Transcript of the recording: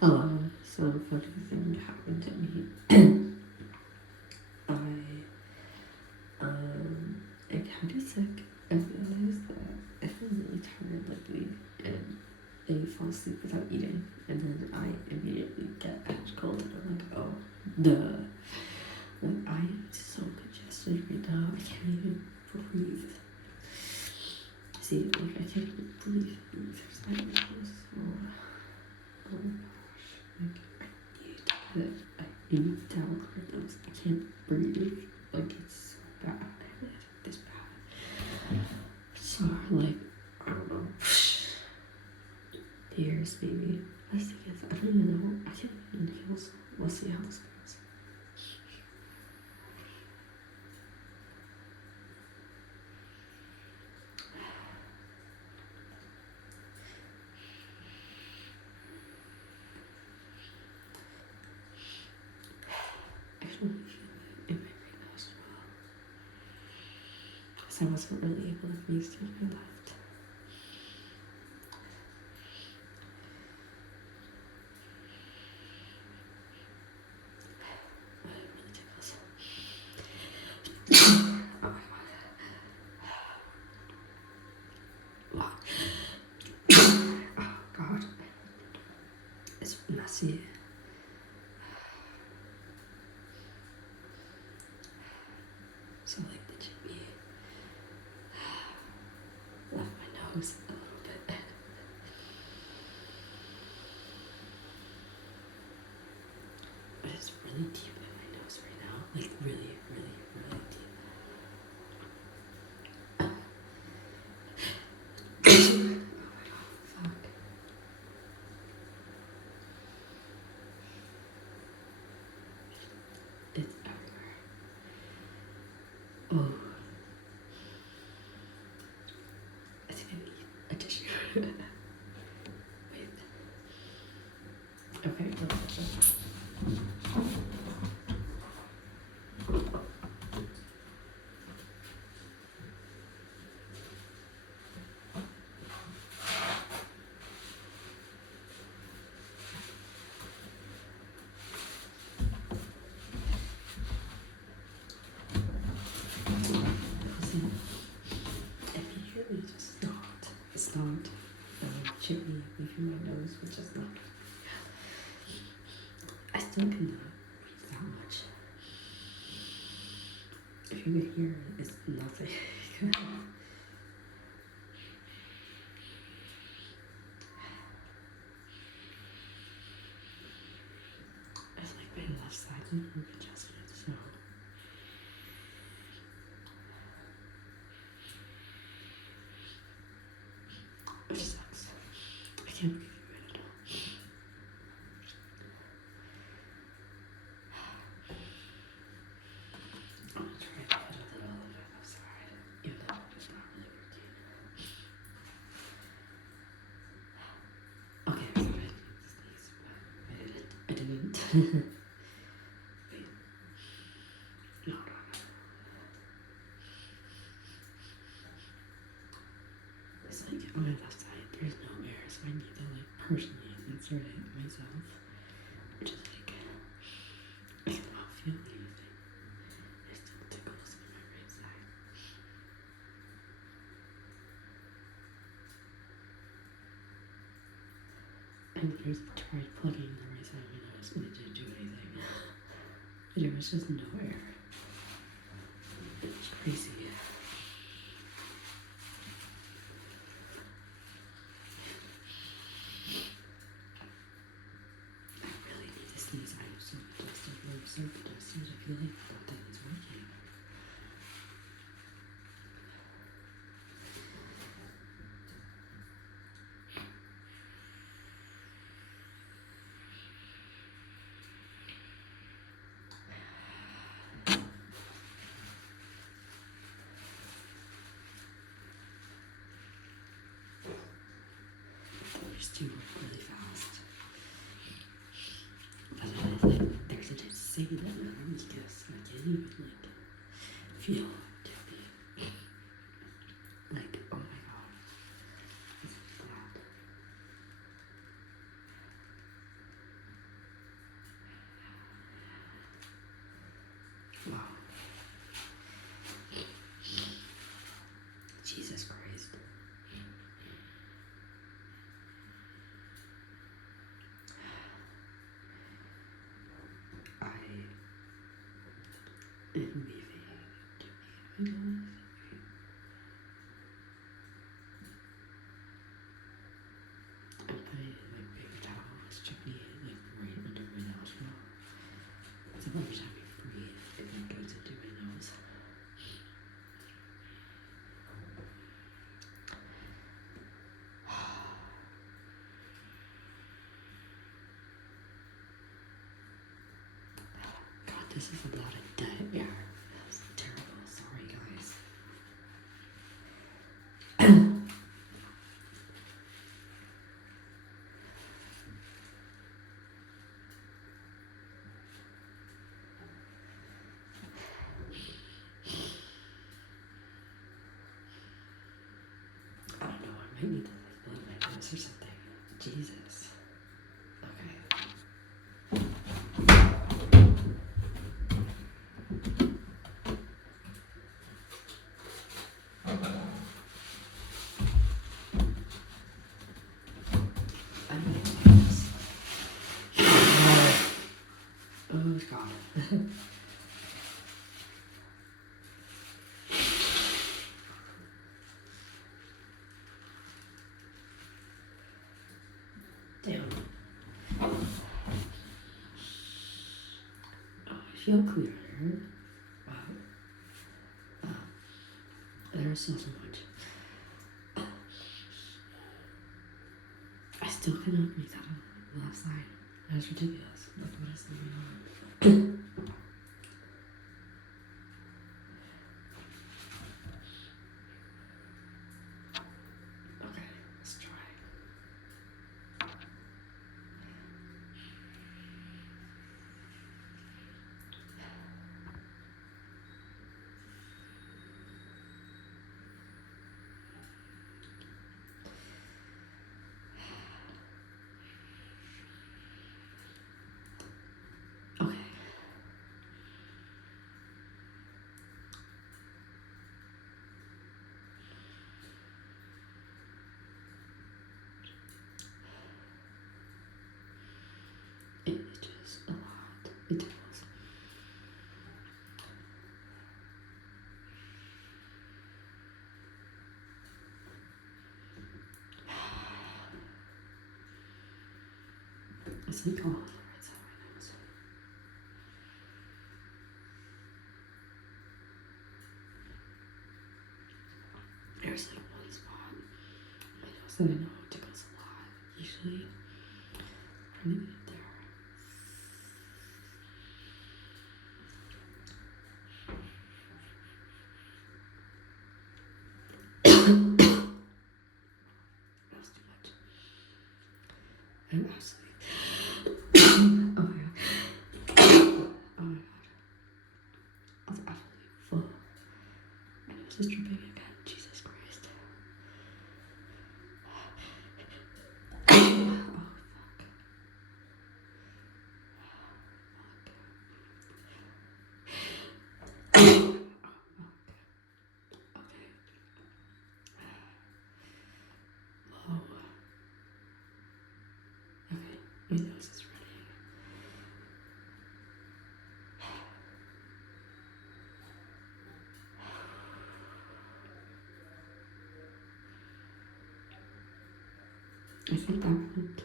Some funny thing happened to me. I got sick. I realized that if I'm really tired, like and I fall asleep without eating, and then I immediately get a cold, and I'm like, oh, duh. Like, I am so congested right now, I can't even breathe. See, like, I can't even breathe. There's that much. So, oh my gosh. Like, I need to get it. I need to alcohol those. I can't breathe. Like, it's so bad. It's bad. So, like, I don't know. Years, maybe. That's the thing is, I don't even know. I can't even inhale, so we'll see how this goes. I don't really feel it in my brain as well. Because I wasn't really able to breathe till I left. But it really tickles. Oh my god. Oh god. It's messy. So like the chippy left my nose a little bit. But it's really deep in my nose right now. Like really, really, really deep. Oh my god, fuck. It's everywhere. Oh. I think I need a tissue. Wait. Okay, let's immediately just stopped. Chippy leaving my nose, which is not. I still cannot breathe that much. If you could hear it, it's nothing. It's like my left side is more congested, so. It sucks. I can't breathe right now. I'm gonna try to put a little of it outside, even though it's not really working. Okay, I was gonna sneeze, but I didn't. Wait. No. It's like on my left side, there's no air, so I need to like personally insert it myself. Which is like, I cannot feel anything. It still tickles on my right side. I literally tried plugging the right side of my nose and it didn't do anything. There was just no air. It was crazy. I really need to sneeze. I'm so congested. I'm so congested. I feel like nothing is working. Those two work really fast. But like, there's an insane amount of mucus. I can't even like feel it to be. Like, oh my god. This is bad. Wow. Jesus Christ. I am leaving. I'm putting my paper towel, this chutney, like right under my nostril. So every time I breathe, it like goes into my nose. God, this is a lot of dead air. That's terrible. Sorry, guys. I don't know. I might need to like blow my nose or something. Jesus. Okay. I'm gonna do this. Oh God. Damn. Oh, I feel clearer. Wow. There's not so much. I still cannot make that out on the left side. That's ridiculous. Like, what is going on? Okay, let's try. Okay. It's just a lot. It was. It's like all over right side right now. So. There's like one spot. I know that I know it tickles a lot. Usually, I don't even get there. That was too much. I'm absolutely. Oh my God. Oh my God. I was absolutely full. My nose is dripping again. Jesus Christ. Oh, fuck. Okay. Whoa. Okay. My nose is running. I think that went.